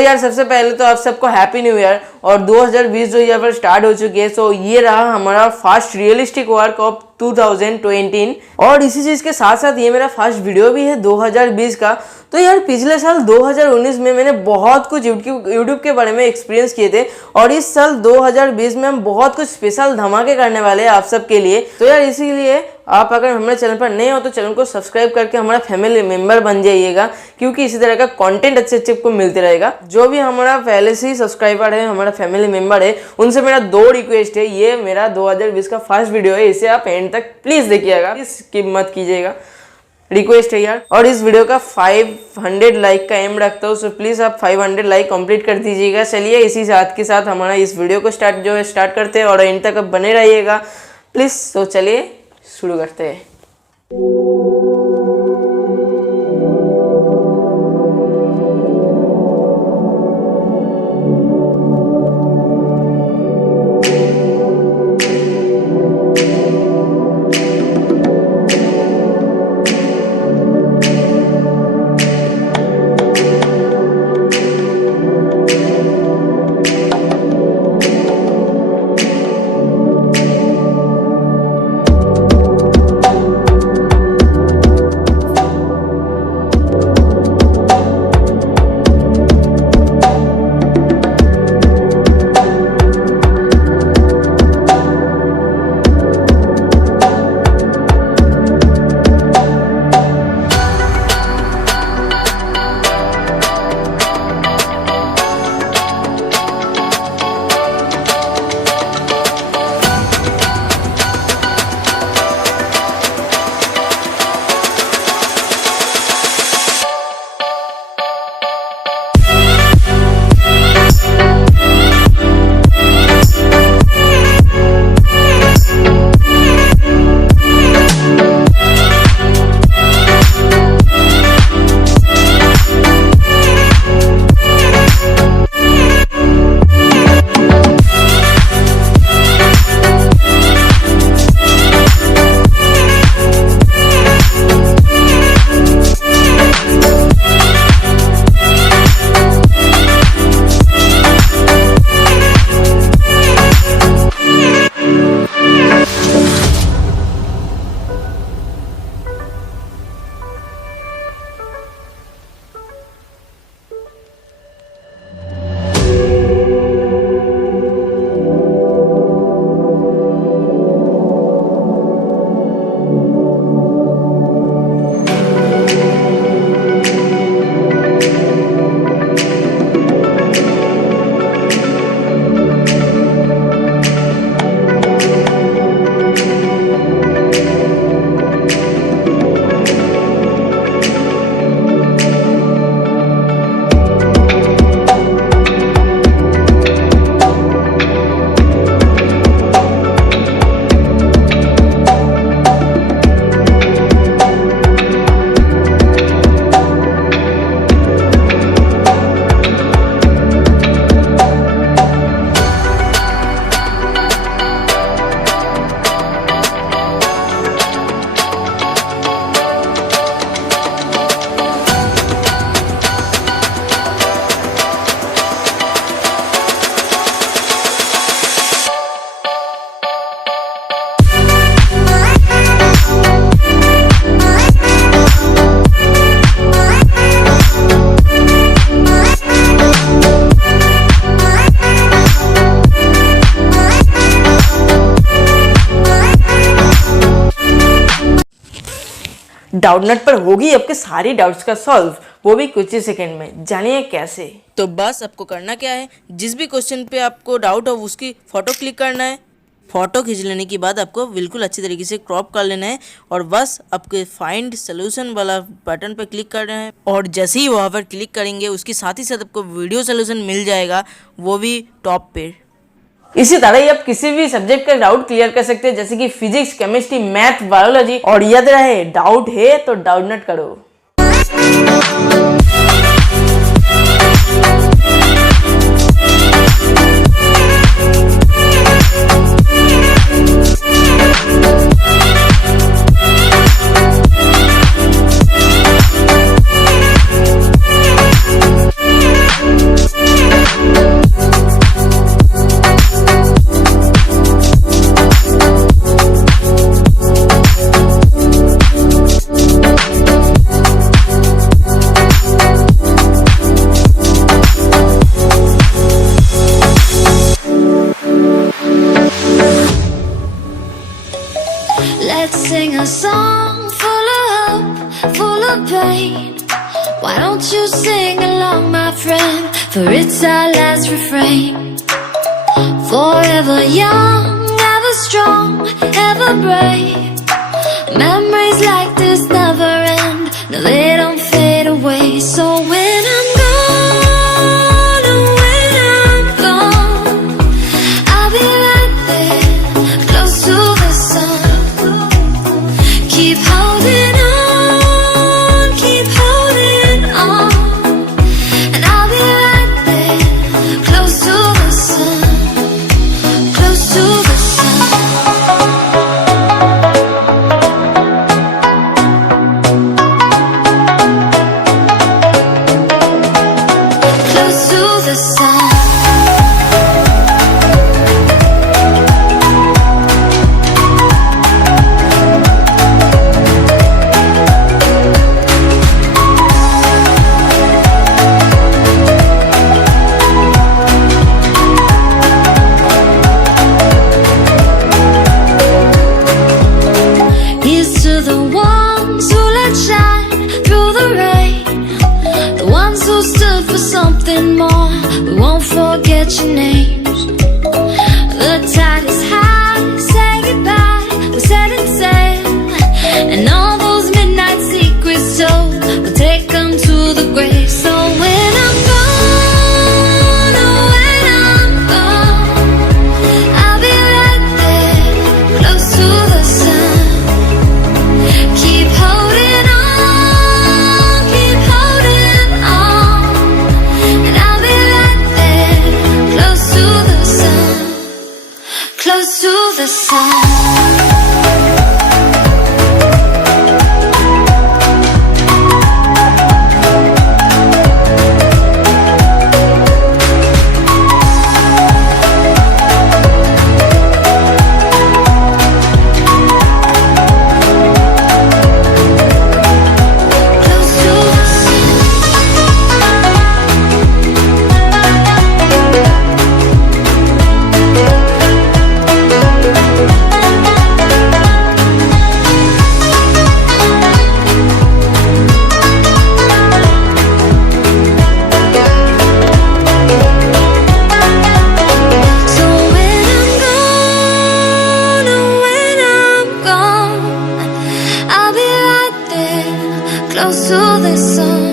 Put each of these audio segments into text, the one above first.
यार सबसे पहले तो आप सबको हैप्पी न्यू ईयर। और 2020 जो ईयर पर स्टार्ट हो चुकी है, सो ये रहा हमारा फर्स्ट रियलिस्टिक वर्क ऑफ 2020। और इसी चीज़ के साथ साथ ये मेरा फर्स्ट वीडियो भी है 2020 का। तो यार पिछले साल 2019 में मैंने बहुत कुछ यूट्यूब के बारे में एक्सपीरियंस किए थे, और इस साल 2020 में हम बहुत कुछ स्पेशल धमाके करने वाले हैं आप सबके लिए। तो यार इसीलिए आप अगर हमारे चैनल पर नए हो तो चैनल को सब्सक्राइब करके हमारा फैमिली मेंबर बन जाइएगा, क्योंकि इसी तरह का कंटेंट अच्छे अच्छे को मिलते रहेगा। जो भी हमारा पहले से ही सब्सक्राइबर है, हमारा फैमिली मेंबर है, उनसे मेरा 2 रिक्वेस्ट है। ये मेरा 2020 का फर्स्ट वीडियो है, इसे आप एंड तक प्लीज देखिएगा, स्किप मत कीजिएगा, रिक्वेस्ट है यार। और इस वीडियो का 500 लाइक का एम रखता हूँ, सो प्लीज आप 500 लाइक कंप्लीट कर दीजिएगा। चलिए इसी साथ के साथ हमारा इस वीडियो को स्टार्ट करते हैं, और एंड तक आप बने रहिएगा प्लीज। तो चलिए शुरू करते हैं। डाउटनट पर होगी आपके सारी डाउट्स का सॉल्व, वो भी कुछ ही सेकंड में। जानिए कैसे। तो बस आपको करना क्या है, जिस भी क्वेश्चन पे आपको डाउट हो उसकी फोटो क्लिक करना है। फोटो खींच लेने के बाद आपको बिल्कुल अच्छी तरीके से क्रॉप कर लेना है, और बस आपके फाइंड सोल्यूशन वाला बटन पर क्लिक करना है। और जैसे ही वहाँ पर क्लिक करेंगे उसके साथ ही साथ आपको वीडियो सोल्यूशन मिल जाएगा, वो भी टॉप पे। इसी तरह ही आप किसी भी सब्जेक्ट का डाउट क्लियर कर सकते हैं, जैसे कि फिजिक्स, केमिस्ट्री, मैथ, बायोलॉजी। और याद रहे, डाउट है तो डाउटनट करो। song full of hope, full of pain. Why don't you sing along, my friend? For it's our last refrain. Forever young, ever strong, ever brave. Memories like this never end. No, they don't fade away. So when I'm gone, oh, when I'm gone, I'll be right there, close to the sun. Keep holding on, keep holding on. And I'll be right there, close to the sun, close to the sun. Close to the sun. Here's to the ones who let shine through the rain, the ones who stood for something more. We won't forget your names. The tide is high, say goodbye, we're setting sail, and all those midnight secrets told, we'll take them to the grave. So when I'm gone, oh, when I'm gone, I'll be right there, close to the sun. Keep holding on, keep holding on. And I'll be right there, close to the sun, close to the sun. Close to the sun. So when I'm gone, oh, when I'm gone, I'll be right there, close to the sun.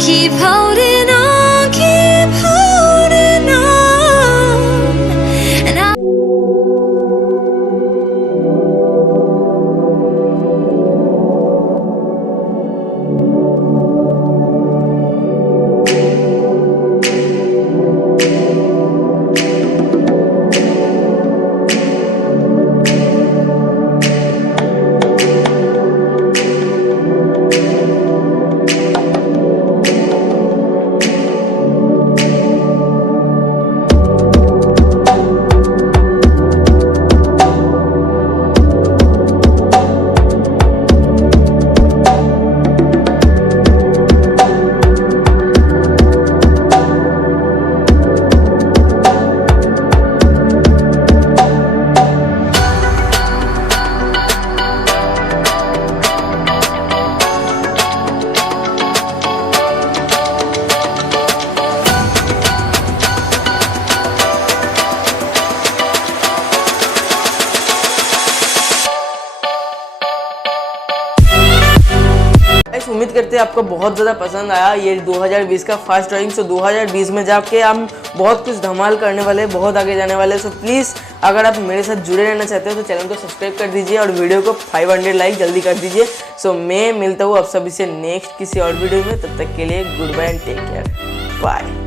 Keep holding on, keep holding on. And I guys उम्मीद करते हैं आपको बहुत ज़्यादा पसंद आया ये 2020 का फर्स्ट ड्राइंग। सो 2020 में जाके हम बहुत कुछ धमाल करने वाले, बहुत आगे जाने वाले। सो प्लीज़ अगर आप मेरे साथ जुड़े रहना चाहते हो तो चैनल को सब्सक्राइब कर दीजिए और वीडियो को 500 लाइक जल्दी कर दीजिए। सो मैं मिलता हूँ आप सभी से नेक्स्ट किसी और वीडियो में। तब तक के लिए good bye and take care, bye.